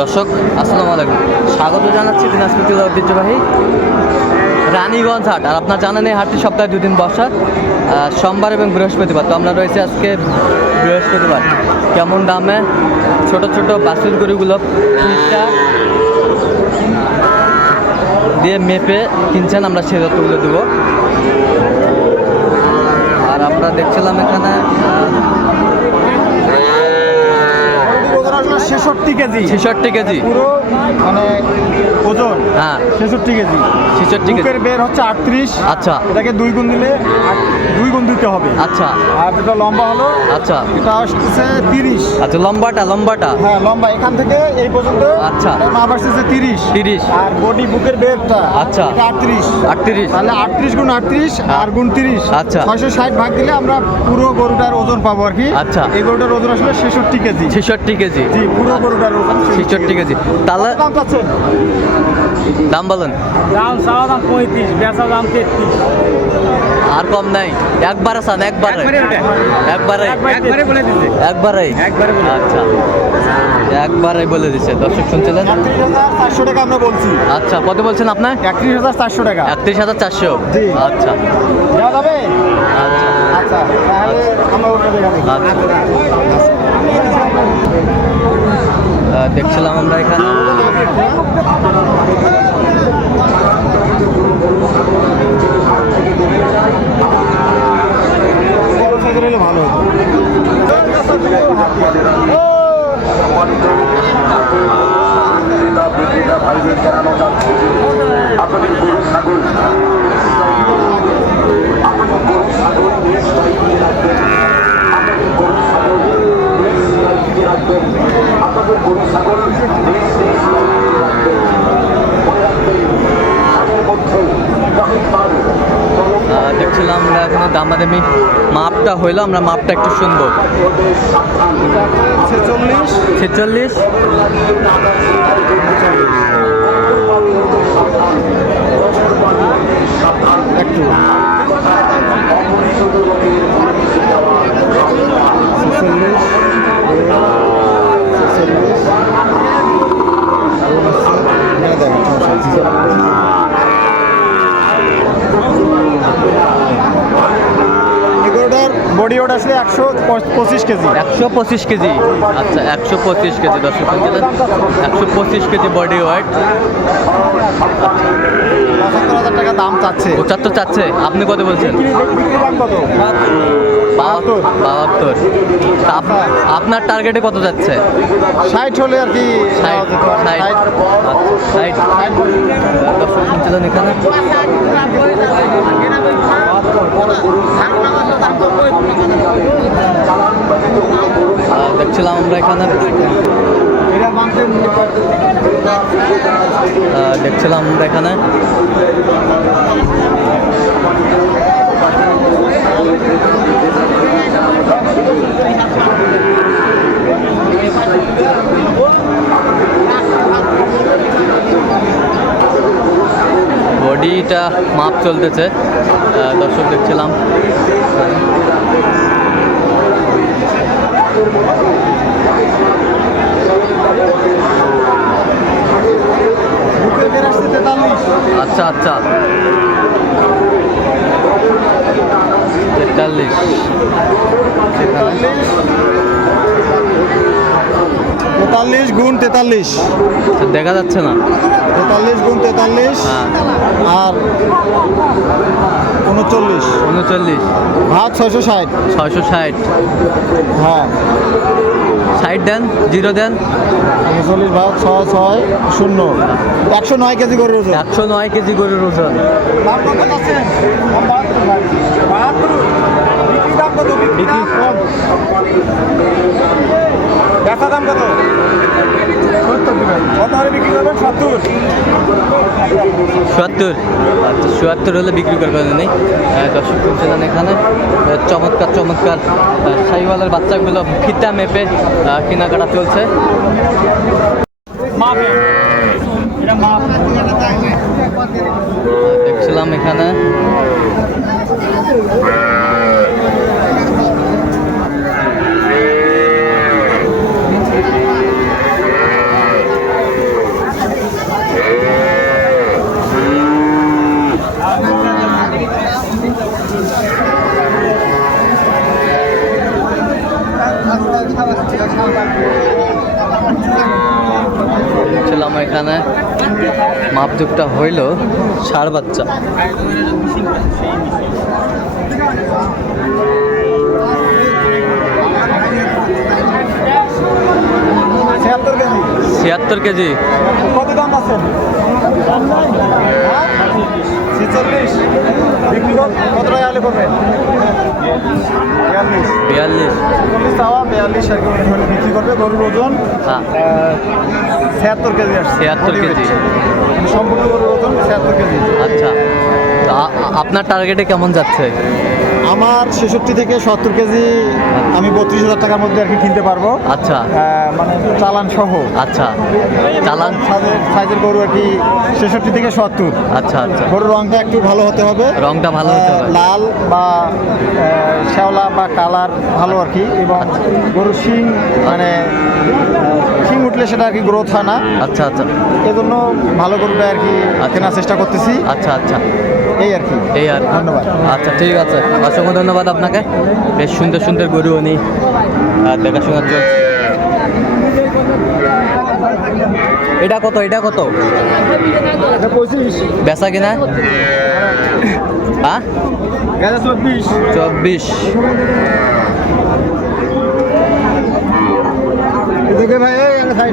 দর্শক আসসালামু আলাইকুম। স্বাগত জানাচ্ছি দিনাজপুর জেলার ঐতিহ্যবাহী রানীগঞ্জ হাট। আর আপনার জানেন এই হাটটি সপ্তাহে দুদিন আহ, সোমবার এবং বৃহস্পতিবার। তো আমরা রয়েছে আজকে বৃহস্পতিবার। কেমন দামে ছোট ছোট বাসুর গরুগুলো তিনটা দিয়ে মেপে কিনছেন আমরা সে তথ্যগুলো দেবো। আর আমরা দেখছিলাম এখানে ছেষট্টি কেজি। ছেষট্টি কেজি। পুরো মানে ওজন হ্যাঁ। ছেষট্টি কেজি। ছেষট্টি কেজি। বের হচ্ছে আটত্রিশ। আচ্ছা। এটাকে দুই গুণ দিলে দিতে হবে। আচ্ছা। আর যেটা লম্বা হলো আচ্ছা। এটা আসতেছে তিরিশ। আচ্ছা লম্বাটা লম্বাটা? হ্যাঁ লম্বা। এখান থেকে এই পর্যন্ত আচ্ছা। মাপ আসতেছে তিরিশ। 30 আর বডি বুকের বেরটা আচ্ছা। এটা আটত্রিশ। আটত্রিশ। তাহলে আটত্রিশ গুণ আটত্রিশ আর গুণ তিরিশ। আচ্ছা। ছয়শো ষাট ভাগ দিলে আমরা পুরো গরুটার ওজন পাবো আর কি। আচ্ছা। এই গরুটার ওজন আসলে ছেষট্টি কেজি। ছেষট্টি কেজি। জি পুরো গরুটার ওজন ছেষট্টি কেজি। তাহলে দাম পাচ্ছেন দাম বলেন। দাম চাওয়া দাম পঁয়ত্রিশ বেচা দাম তেত্রিশ। আর কম নাই। আসান একবারে একবারে। একবারে বলে দিচ্ছে একবারে। একবারে বলে আচ্ছা। একবারে বলে দিছে। দর্শক শুনছিলেন? চারশো টাকা আমরা বলছি। আচ্ছা কত বলছেন আপনার একত্রিশ হাজার চারশো টাকা। একত্রিশ হাজার চারশো। জি। আচ্ছা। যাবে? আচ্ছা। আচ্ছা দেখাবো। আচ্ছা। দেখছিলাম আমরা এখানে। বড় সাইজের হলে ভালো হতো। আপনাদের গরু ছাগল নিশ্চয়ই কিনে রাখবেন আপনাদের গরু ছাগল নিশ্চয়ই কিনে রাখবেন আপনাদের গরু ছাগল নিশ্চয়ই কিনে রাখবেন মনে রাখবেন আগের মধ্যে যখন পান আহ, দেখছিলাম আমরা এখনও দামাদামি মাপটা হইল আমরা মাপটা একটু সুন্দর ছেচল্লিশ। ছেচল্লিশ একটু ছেচল্লিশ ছেচল্লিশ এগুলোটার বডি ওটা আসলে একশো পঁচিশ কেজি। একশো পঁচিশ কেজি। আচ্ছা একশো পঁচিশ কেজি দর্শক একশো পঁচিশ কেজি বডি ওয়েট। পঁচাত্তর হাজার টাকা দাম চাচ্ছে। পঁচাত্তর চাচ্ছে। আপনি কত বলছেন? বাহাত্তর। বাহাত্তর। আপনার টার্গেটে কত যাচ্ছে? ষাট হলে আর কি ষাট। ষাট। ষাট। আচ্ছা, এখানে দেখছিলাম আমরা এখানে। দেখছিলাম আমরা এখানে। মাপ চলতেছে। দর্শক দেখছিলাম। আচ্ছা আচ্ছা। তেতাল্লিশ। তেতাল্লিশ গুণ তেতাল্লিশ। আচ্ছা, দেখা যাচ্ছে না। তেতাল্লিশ হ্যাঁ আর উনচল্লিশ। উনচল্লিশ। ভাত ছয়শো ষাট। ছয়শো ষাট। হ্যাঁ। ষাট দেন জিরো দেন। উনচল্লিশ ভাত ছয় ছয় শূন্য। একশো নয় কেজি করে ওজন। একশো নয় কেজি করে ওজন। বেচা দাম কত? সত্তর। চুয়াত্তর আচ্ছা চুয়াত্তর হলে বিক্রি করবেন নেই? দর্শক শুনছিলেন এখানে। চমৎকার চমৎকার। শাহিওয়ালের বাচ্চাগুলো ফিতা মেপে কেনাকাটা চলছে। দেখছিলাম এখানে। মাপজুপটা হইল ষাড় বাচ্চা। ছিয়াত্তর কেজি। কত দাম আছেন ছিচল্লিশ। কত টাকা করবেন বিয়াল্লিশ। চাওয়া বিয়াল্লিশ আর কি হলে বিক্রি করবে গরুর ওজন হ্যাঁ। ছিয়াত্তর কেজি আসছে। 76 কেজি। মানে সম্পূর্ণ গরুর ওজন ছিয়াত্তর কেজি। আচ্ছা। আপনার টার্গেটে কেমন যাচ্ছে? আমার ছেষট্টি থেকে সত্তর কেজি আমি বত্রিশ হাজার টাকার মধ্যে আর কি কিনতে পারব। আচ্ছা। মানে চালান সহ। আচ্ছা। চালান? সাইজের গরু আর কি ছেষট্টি থেকে সত্তর। আচ্ছা আচ্ছা। গরুর রংটা একটু ভালো হতে হবে। রংটা ভালো হতে হবে। লাল বা শ্যাওলা বা কালার ভালো আর কি এবং গরুর শিং মানে শিং উঠলে সেটা আর কি গ্রোথ হয় না। আচ্ছা আচ্ছা। এজন্য ভালো গরুটা আর কি কেনার চেষ্টা করতেছি। আচ্ছা আচ্ছা। এই আর কি। এই আর ধন্যবাদ। আচ্ছা ঠিক আছে। অসংখ্য ধন্যবাদ আপনাকে। বেশ সুন্দর সুন্দর গরু উনি আহ, দেখাশোনা চলছে। এটা কত এটা কত? পঁচিশ বেচা কিনা? হ্যাঁ চব্বিশ। চব্বিশ। ভাই